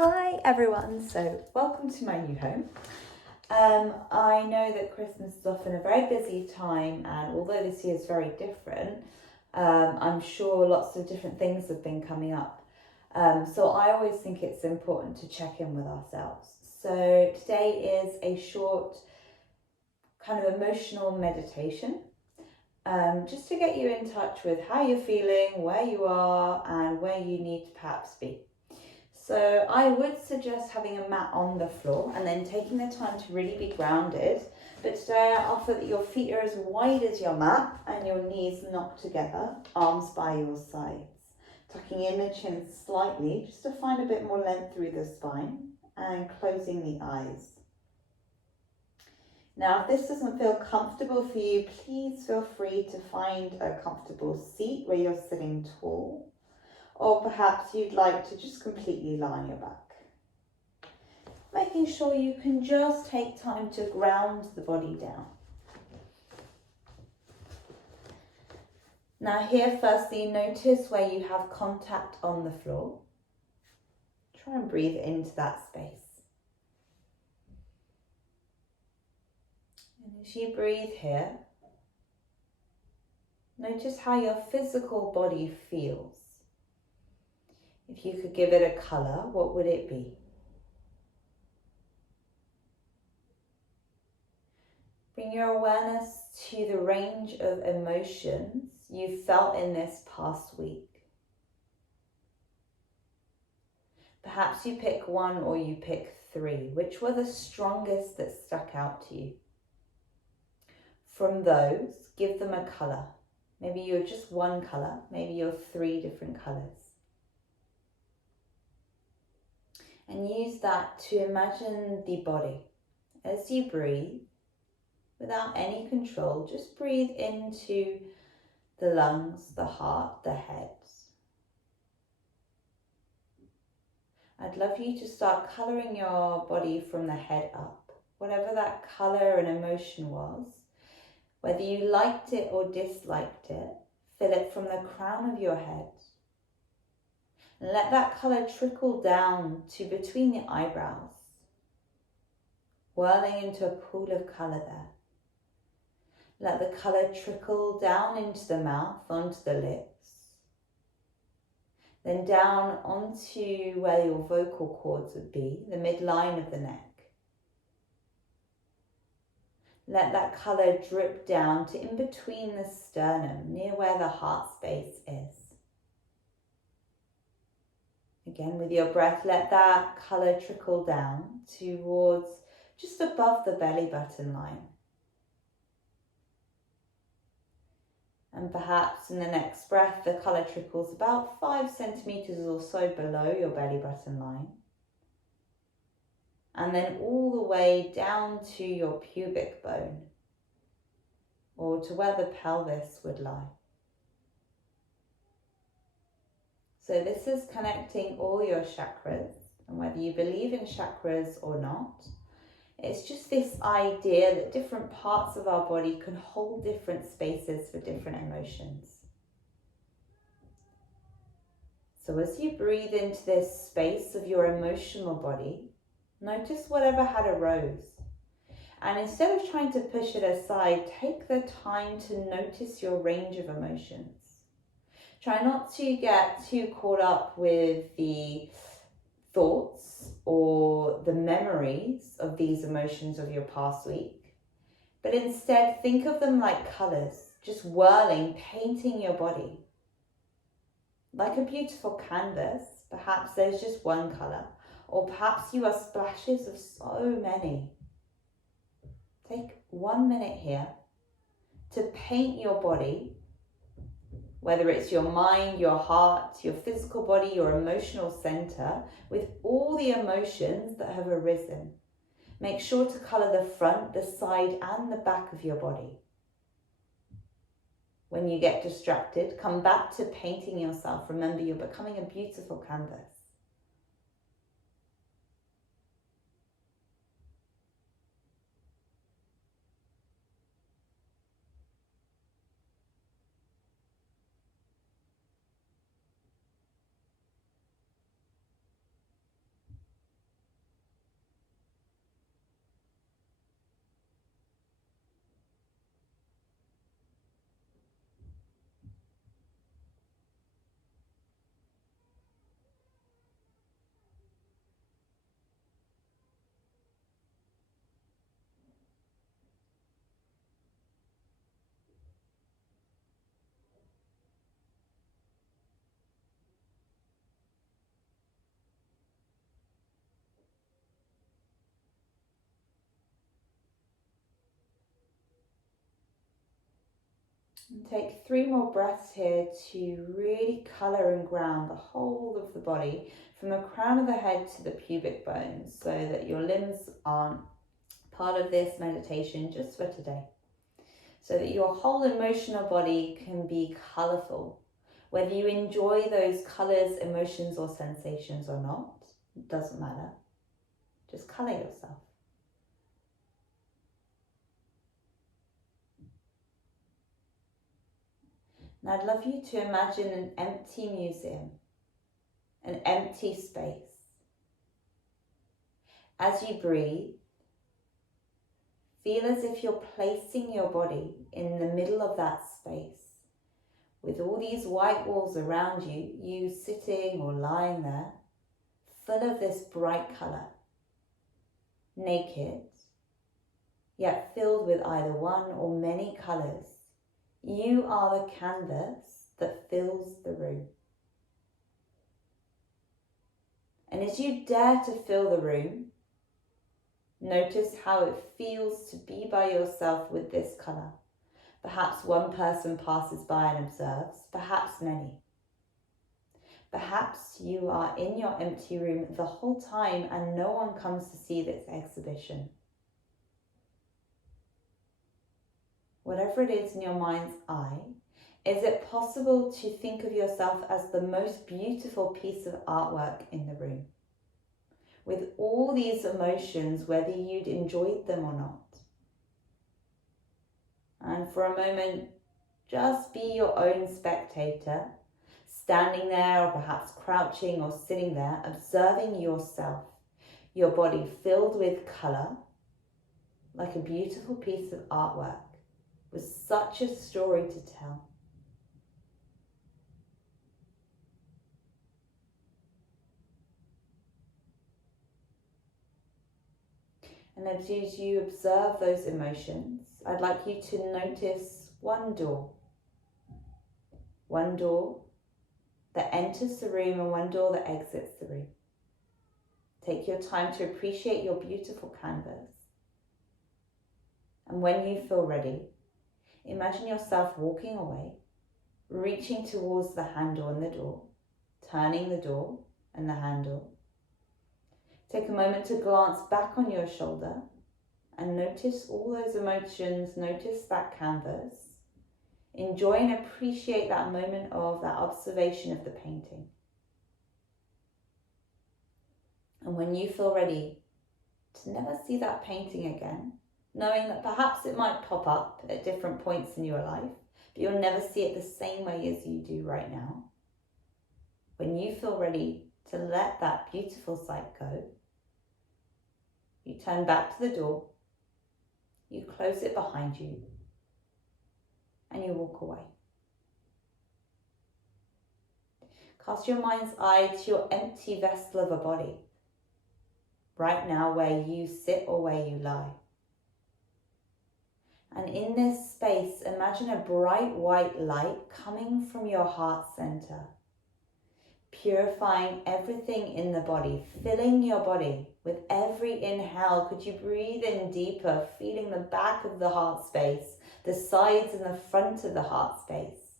Hi everyone, so welcome to my new home. I know that Christmas is often a very busy time, and although this year is very different, I'm sure lots of different things have been coming up. So I always think it's important to check in with ourselves. So today is a short kind of emotional meditation, just to get you in touch with how you're feeling, where you are, and where you need to perhaps be. So I would suggest having a mat on the floor and then taking the time to really be grounded. But today I offer that your feet are as wide as your mat and your knees knocked together, arms by your sides. Tucking in the chin slightly just to find a bit more length through the spine and closing the eyes. Now, if this doesn't feel comfortable for you, please feel free to find a comfortable seat where you're sitting tall. Or perhaps you'd like to just completely lie on your back. Making sure you can just take time to ground the body down. Now here, firstly, notice where you have contact on the floor. Try and breathe into that space. And as you breathe here, notice how your physical body feels. If you could give it a colour, what would it be? Bring your awareness to the range of emotions you felt in this past week. Perhaps you pick one or you pick three. Which were the strongest that stuck out to you? From those, give them a colour. Maybe you're just one colour, maybe you're three different colours. And use that to imagine the body. As you breathe, without any control, just breathe into the lungs, the heart, the head. I'd love you to start colouring your body from the head up. Whatever that colour and emotion was, whether you liked it or disliked it, feel it from the crown of your head. And let that colour trickle down to between the eyebrows, whirling into a pool of colour there. Let the colour trickle down into the mouth, onto the lips, then down onto where your vocal cords would be, the midline of the neck. Let that colour drip down to in between the sternum, near where the heart space is. Again, with your breath, let that colour trickle down towards just above the belly button line. And perhaps in the next breath, the colour trickles about 5 centimetres or so below your belly button line. And then all the way down to your pubic bone, or to where the pelvis would lie. So this is connecting all your chakras, and whether you believe in chakras or not, it's just this idea that different parts of our body can hold different spaces for different emotions. So as you breathe into this space of your emotional body, notice whatever had arose. And instead of trying to push it aside, take the time to notice your range of emotions. Try not to get too caught up with the thoughts or the memories of these emotions of your past week, but instead think of them like colours, just whirling, painting your body. Like a beautiful canvas, perhaps there's just one colour, or perhaps you are splashes of so many. Take 1 minute here to paint your body, whether it's your mind, your heart, your physical body, your emotional centre, with all the emotions that have arisen. Make sure to colour the front, the side and the back of your body. When you get distracted, come back to painting yourself. Remember, you're becoming a beautiful canvas. And take 3 more breaths here to really colour and ground the whole of the body from the crown of the head to the pubic bones, so that your limbs aren't part of this meditation just for today. So that your whole emotional body can be colourful. Whether you enjoy those colours, emotions or sensations or not, it doesn't matter. Just colour yourself. And I'd love you to imagine an empty museum, an empty space. As you breathe, feel as if you're placing your body in the middle of that space, with all these white walls around you, you sitting or lying there, full of this bright colour, naked, yet filled with either one or many colours. You are the canvas that fills the room. And as you dare to fill the room, notice how it feels to be by yourself with this colour. Perhaps one person passes by and observes, perhaps many. Perhaps you are in your empty room the whole time and no one comes to see this exhibition. Whatever it is in your mind's eye, is it possible to think of yourself as the most beautiful piece of artwork in the room? With all these emotions, whether you'd enjoyed them or not. And for a moment, just be your own spectator, standing there or perhaps crouching or sitting there, observing yourself, your body filled with colour, like a beautiful piece of artwork, with such a story to tell. And as you observe those emotions, I'd like you to notice one door that enters the room and one door that exits the room. Take your time to appreciate your beautiful canvas. And when you feel ready, imagine yourself walking away, reaching towards the handle and the door, turning the door and the handle. Take a moment to glance back on your shoulder and notice all those emotions, notice that canvas. Enjoy and appreciate that moment of that observation of the painting. And when you feel ready to never see that painting again, knowing that perhaps it might pop up at different points in your life, but you'll never see it the same way as you do right now. When you feel ready to let that beautiful sight go, you turn back to the door, you close it behind you, and you walk away. Cast your mind's eye to your empty vessel of a body, right now where you sit or where you lie. And in this space, imagine a bright white light coming from your heart center, purifying everything in the body, filling your body with every inhale. Could you breathe in deeper, feeling the back of the heart space, the sides and the front of the heart space?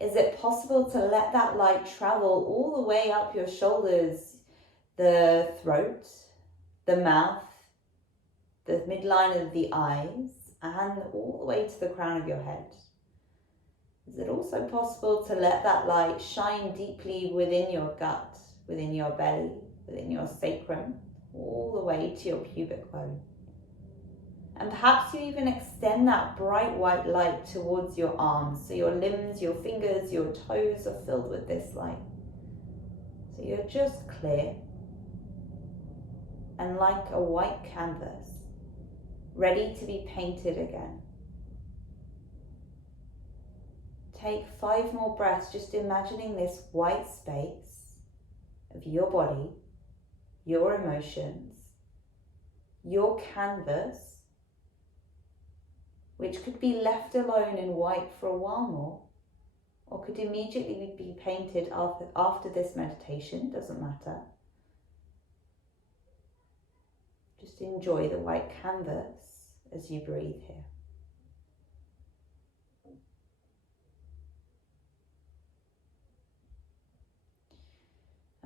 Is it possible to let that light travel all the way up your shoulders, the throat, the mouth, the midline of the eyes, and all the way to the crown of your head? Is it also possible to let that light shine deeply within your gut, within your belly, within your sacrum, all the way to your pubic bone? And perhaps you even extend that bright white light towards your arms, so your limbs, your fingers, your toes are filled with this light. So you're just clear and like a white canvas, ready to be painted again. Take 5 more breaths, just imagining this white space of your body, your emotions, your canvas, which could be left alone in white for a while more, or could immediately be painted after this meditation, doesn't matter. Just enjoy the white canvas as you breathe here.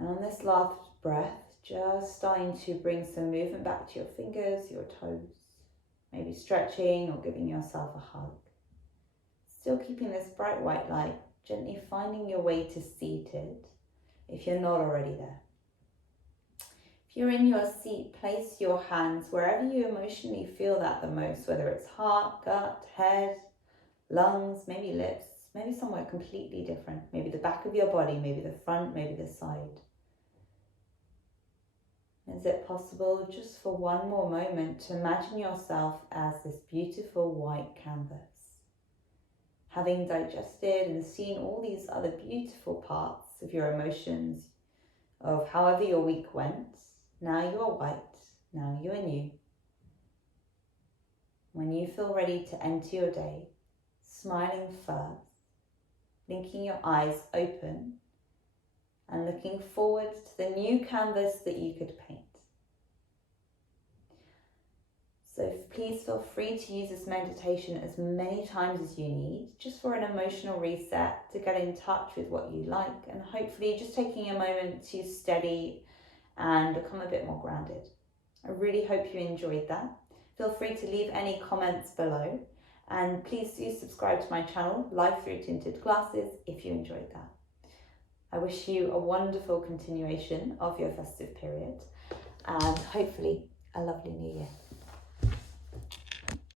And on this last breath, just starting to bring some movement back to your fingers, your toes, maybe stretching or giving yourself a hug. Still keeping this bright white light, gently finding your way to seated if you're not already there. If you're in your seat, place your hands wherever you emotionally feel that the most, whether it's heart, gut, head, lungs, maybe lips, maybe somewhere completely different, maybe the back of your body, maybe the front, maybe the side. Is it possible just for one more moment to imagine yourself as this beautiful white canvas? Having digested and seen all these other beautiful parts of your emotions, of however your week went, now you are white, now you are new. When you feel ready to enter your day, smiling first, blinking your eyes open, and looking forward to the new canvas that you could paint. So please feel free to use this meditation as many times as you need, just for an emotional reset, to get in touch with what you like, and hopefully just taking a moment to steady and become a bit more grounded. I really hope you enjoyed that. Feel free to leave any comments below, and please do subscribe to my channel, Life Through Tinted Glasses, if you enjoyed that. I wish you a wonderful continuation of your festive period and hopefully a lovely new year.